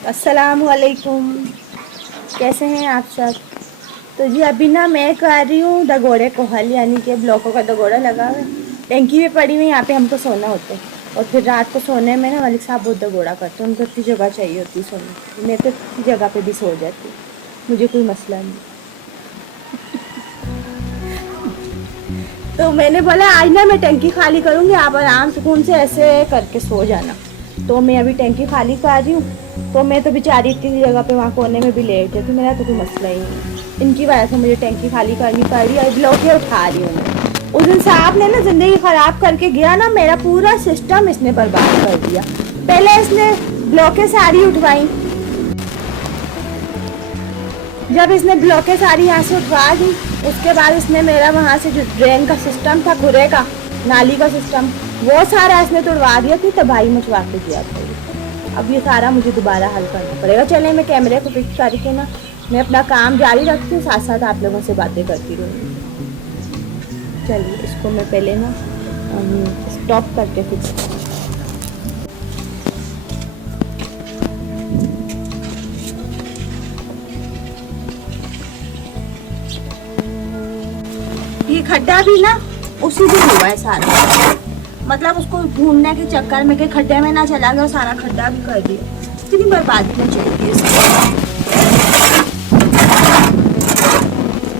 अस्सलाम वालेकुम। कैसे हैं आप सब? तो जी अभी ना मैं कर रही हूँ दगोड़े को हल, यानी कि ब्लॉकों का दगोड़ा लगा हुआ है। टैंकी भी पड़ी हुई है, यहाँ पे हमको सोना होता है। और फिर रात को सोने में ना मलिक साहब बहुत दगोड़ा करते हैं, उनको इतनी जगह चाहिए होती है सोने की। मैं तो इतनी जगह पे भी सो जाती हूँ, मुझे कोई मसला नहीं। तो मैंने बोला आज ना मैं टैंकी खाली करूँगी, आप आराम सुकून से ऐसे करके सो जाना। तो मैं अभी टैंकी खाली कर रही हूँ। तो मैं तो बेचारी इतनी जगह पे वहाँ कोने में भी लेट जाती, मेरा तो कोई मसला ही नहीं। इनकी वजह से मुझे टैंकी खाली करनी पड़ रही है और ब्लॉकें उठा रही हूँ मैं। उस दिन साहब ने ना ज़िंदगी ख़राब करके गया ना, मेरा पूरा सिस्टम इसने बर्बाद कर दिया। पहले इसने ब्लॉकें सारी उठवाई, जब इसने ब्लॉकें सारी यहाँ से उठवा दी, उसके बाद इसने मेरा वहाँ से जो ड्रेन का सिस्टम था, खुरे का नाली का सिस्टम, वो सारा इसने तोड़वा दिया थी, तबाही मचवा के दिया था। अब ये सारा मुझे दोबारा हल करना पड़ेगा। चले मैं कैमरे को फिक्स करके ना मैं अपना काम जारी रखती हूँ, साथ साथ आप लोगों से बातें करती रहूँगी। चलिए इसको मैं पहले ना स्टॉप करके फिक्स करूँ। ये खड्डा भी ना उसी दिन हुआ है सारा, मतलब उसको ढूंढने के चक्कर में कि खड्डे में ना चला गया, सारा खड्डा भी कर दिया। इतनी बर्बादी नहीं चाहिए इसको।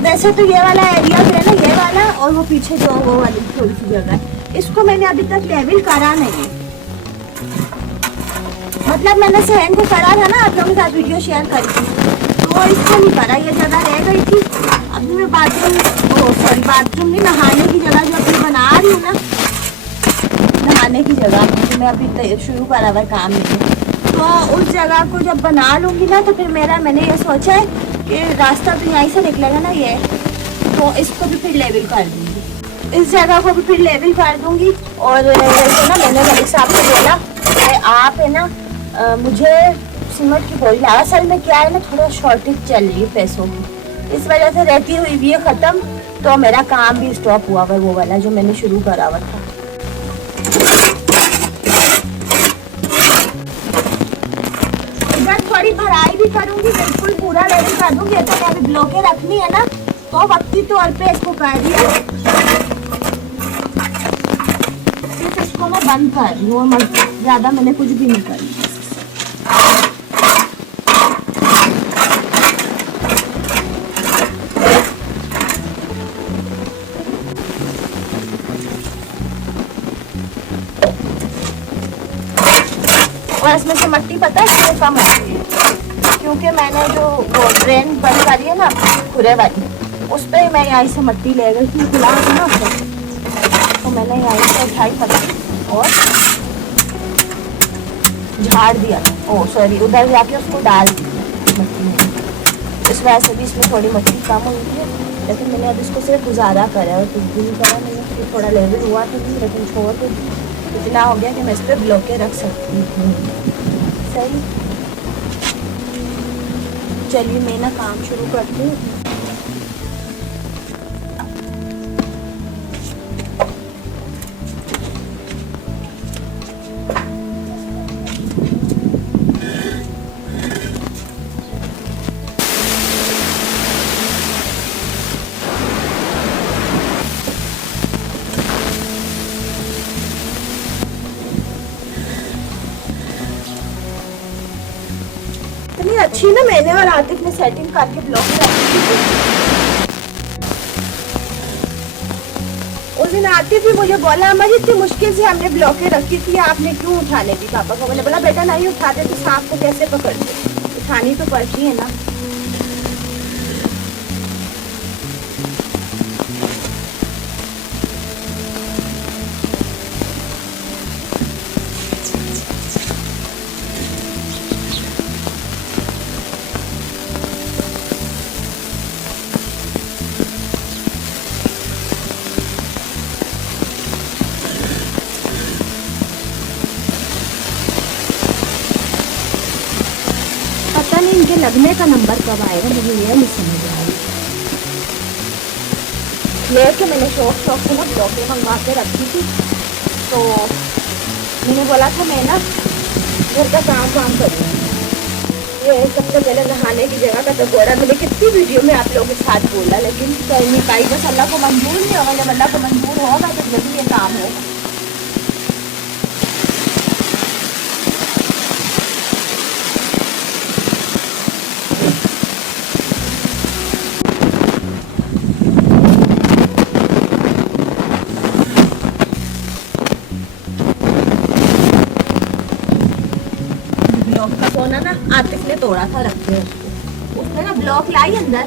वैसे तो ये वाला एरिया जो है ना, ये वाला और वो पीछे जो वो वाली थोड़ी सी जगह है, इसको मैंने अभी तक लेवल करा नहीं है। मतलब मैंने सहन को करा था ना, आप लोगों के साथ वीडियो शेयर करी थी, तो इसको नहीं करा, ये जगह रह गई थी। अभी मैं बाथरूम नहीं, नहाने की जगह जो अभी बना रही हूँ ना, नहाने की जगह तो मैं अभी शुरू करा हुआ काम नहीं। तो उस जगह को जब बना लूँगी ना, तो फिर मैंने ये सोचा है कि रास्ता तो यहीं से निकलेगा ना ये, तो इसको भी फिर लेवल कर दूँगी, इस जगह को भी फिर लेवल कर दूँगी। और वैसे ना मैंने मलिक साहब को बोला कि आप है ना मुझे सीमेंट की बोरी ला। असल में क्या है ना, थोड़ा शॉर्टेज चल रही है पैसों की, इस वजह से रहती हुई भी है ख़त्म। तो मेरा काम भी स्टॉप हुआ हुआ, वो वाला जो मैंने शुरू करा हुआ था। थोड़ी भराई भी करूंगी, बिल्कुल पूरा लेवल कर दूंगी। तो मैं अभी ब्लॉकें रखनी है ना, तो वक्ती तौर पे इसको कर दिया, सिर्फ इसको मैं बंद कर रही हूँ, ज्यादा मैंने कुछ भी नहीं करी। और इसमें से मट्टी पता है क्यों कम होती है, क्योंकि मैंने जो वो ड्रेन बंद करी है ना खुरे वाली, उस पर मैं यहाँ से मट्टी ले गई थी, खुला था ना उसमें, तो मैंने यहाँ से उठाई पत्ती और झाड़ दिया। ओ सॉरी, उधर जाके उसको डाल दी मट्टी में, इस वजह से भी इसमें थोड़ी मट्टी कम हुई है। लेकिन मैंने अब इसको सिर्फ गुजारा करा और कुछ भी नहीं करा मैंने, थोड़ा लेवल हुआ था लेकिन छोड़ के इतना हो गया कि मैं इस पर ब्लॉकें रख सकती हूँ। सही, चलिए मैं ना काम शुरू करती हूँ। इतनी अच्छी ना मैंने और आतिफ ने सेटिंग करके ब्लॉक रखी थी। उस दिन आतिफ भी मुझे बोला, अम्मा जी इतनी मुश्किल से हमने ब्लॉकें रखी थी, आपने क्यों उठाने दी पापा को? मैंने बोला बेटा नहीं उठाते तो सांप को कैसे पकड़ते, उठानी तो पड़ती है ना। पता नहीं इनके लगने का नंबर कब आएगा, मुझे ये नहीं समझ आ रही। लेके मैंने शौक से ना ब्लॉकें मंगवा के रखी थी, तो मैंने बोला था मैं ना घर का काम करूँगी, सबसे पहले नहाने की जगह का तो गोरा मैंने कितनी वीडियो में आप लोगों के साथ बोला, लेकिन कर नहीं पाई। बस अल्लाह को मंजूर नहीं होगा, जब अल्लाह को मंजूर होगा तो जल्दी ये काम होगा। सोना ना आतिफ ने तोड़ा था, रखते उसको। उसने ना ब्लॉक लाई अंदर,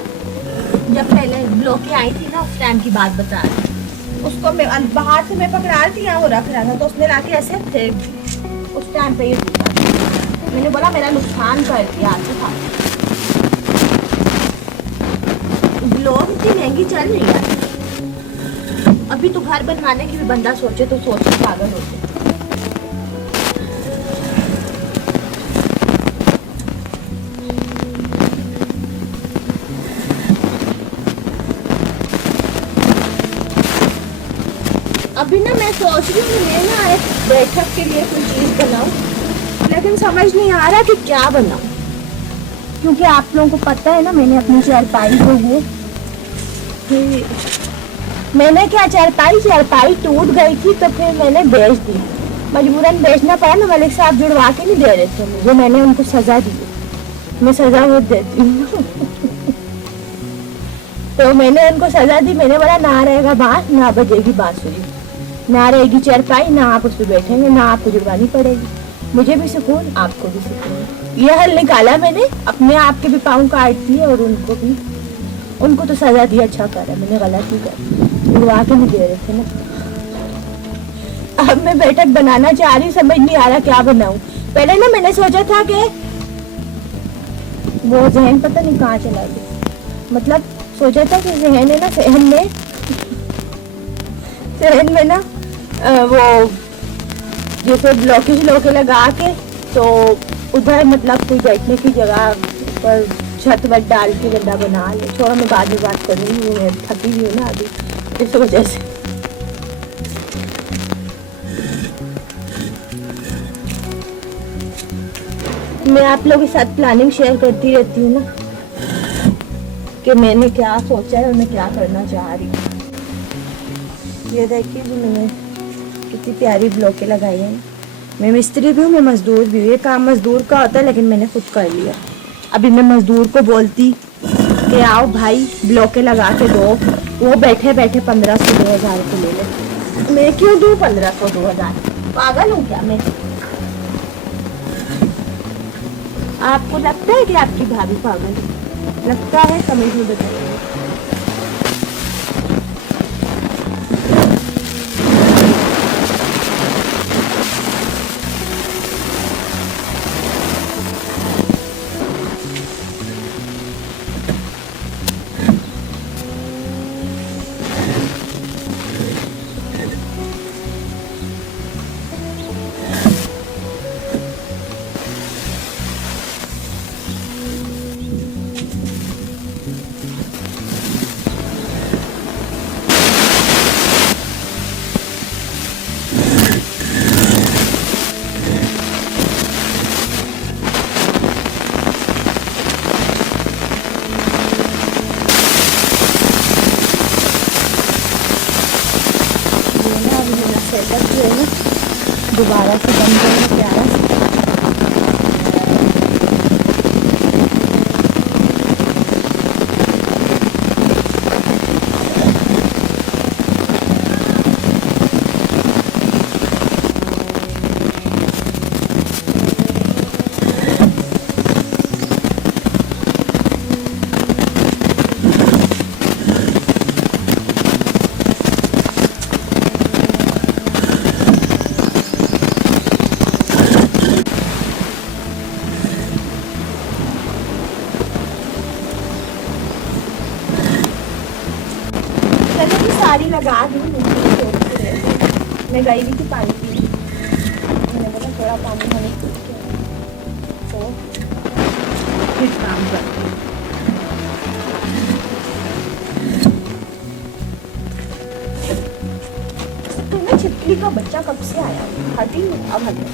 जब पहले ब्लॉक के आई थी ना उस टाइम की बात बता रही। उसको मैं बाहर से मैं पकड़ा रही थी, यहाँ वो रख रहा था तो उसने लाके ऐसे फेंक उस टाइम पे ये टूटा। मैंने बोला मेरा नुकसान कर दिया आतिफ। ब्लॉक इतनी महंगी चल रही है। अभी तो घर बनवाने की भी बंदा सोचे तो सोच के पागल होते। अभी ना मैं सोच रही हूँ मैं ना एक बैठक के लिए कोई चीज़ बनाऊँ, लेकिन समझ नहीं आ रहा कि क्या बनाऊँ। क्योंकि आप लोगों को पता है ना मैंने अपनी चारपाई जो है कि मैंने क्या चारपाई टूट गई थी तो फिर मैंने बेच दी। मजबूरन बेचना पड़ा ना, मलिक साहब जुड़वा के नहीं दे रहे थे मुझे, मैंने उनको सजा दी। मैं सजा बहुत देती हूँ तो मैंने उनको सजा दी। मैंने बोला ना रहेगा बांस ना बजेगी बांसुरी, ना रहेगी चारपाई ना आप उस पर बैठेंगे, ना आपको जुड़वानी पड़ेगी। मुझे भी सुकून आपको भी सुकून। यह हल निकाला मैंने, अपने आप के भी पाँव काट दिए और उनको भी, उनको तो सजा दी। अच्छा करा मैंने, गलत ही कर, जुड़वा के नहीं दे रहे थे ना। अब मैं बैठक बनाना चाह रही, समझ नहीं आ रहा क्या बनाऊं। पहले ना मैंने सोचा था कि वो जहन पता नहीं कहाँ चला गया, मतलब सोचा था कि जहन है ना, सहन में ना वो जैसे ब्लॉकेज लोके लगा के तो उधर मतलब कोई बैठने की जगह पर छत वत डाल के गड्ढा बना ले। छोड़ो मैं बाद में बात करूँगी, मैं थकी हुई हूँ ना अभी इस वजह से। मैं आप लोगों के साथ प्लानिंग शेयर करती रहती हूँ ना कि मैंने क्या सोचा है और मैं क्या करना चाह रही हूँ। ये देखिए जो मैंने कितनी प्यारी ब्लॉकें लगाई हैं। मैं मिस्त्री भी हूँ, मैं मजदूर भी हूँ। ये काम मजदूर का होता है लेकिन मैंने खुद कर लिया। अभी मैं मजदूर को बोलती कि आओ भाई ब्लॉकें लगा के दो, वो बैठे बैठे 1500 2000 को ले ले। मैं क्यों दूँ 1500 2000? पागल हूँ क्या मैं? आपको लगता है कि आपकी भाभी पागल है? लगता है, कमेंट में बताइए। सेटअप जो है ना दोबारा से बन गया प्यारा सा। सारी लगा दी। मैं गई भी थी पानी पी, मैंने बोला थोड़ा पानी वानी पी के तो फिर काम करती हूँ। तो ना छिपकली का बच्चा कब से आया? हटी अब हटे।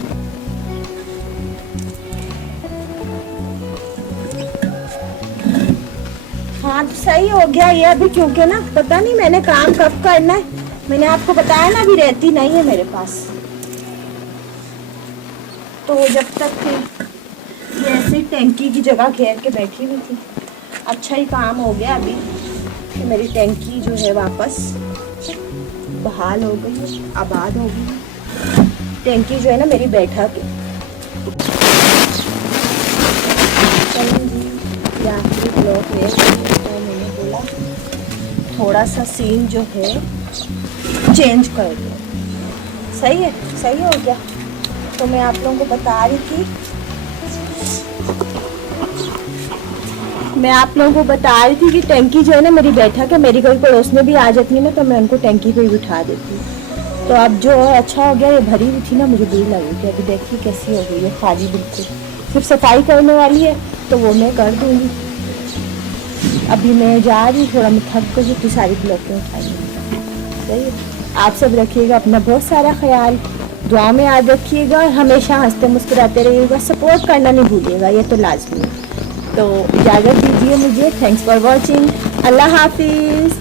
हाँ सही हो गया ये अभी, क्योंकि ना पता नहीं मैंने काम कब करना है। मैंने आपको बताया ना अभी रहती नहीं है मेरे पास, तो जब तक ये ऐसे टैंकी की जगह घेर के बैठी हुई थी। अच्छा ही काम हो गया अभी कि मेरी टैंकी जो है वापस बहाल हो गई, आबाद हो गई। टैंकी जो है ना मेरी बैठक है। आखिरी ब्लॉक है तो मैंने बोला थोड़ा सा सीन जो है चेंज कर दो। सही है, सही हो गया। तो मैं आप लोगों को बता रही थी, कि टैंकी जो है ना मेरी बैठक है। मेरी कोई पड़ोस में भी आ जाती है ना तो मैं उनको टैंकी पे ही बिठा देती हूँ। तो अब जो है अच्छा हो गया, ये भरी हुई थी ना मुझे बुरी लगी थी। अभी देखिए कैसी हो गई है, खाली बिल्कुल। सिर्फ सफाई करने वाली है तो वो मैं कर दूँगी। अभी मैं जा रही, थोड़ा मैं थक कर इतनी सारी ब्लॉकें उठाई। सही है। आप सब रखिएगा अपना बहुत सारा ख्याल, दुआ में याद रखिएगा और हमेशा हंसते मुस्कुराते रहिएगा। सपोर्ट करना नहीं भूलिएगा, ये तो लाजमी है। तो इजाज़त दीजिए मुझे। Thanks for watching. अल्लाह हाफिज़।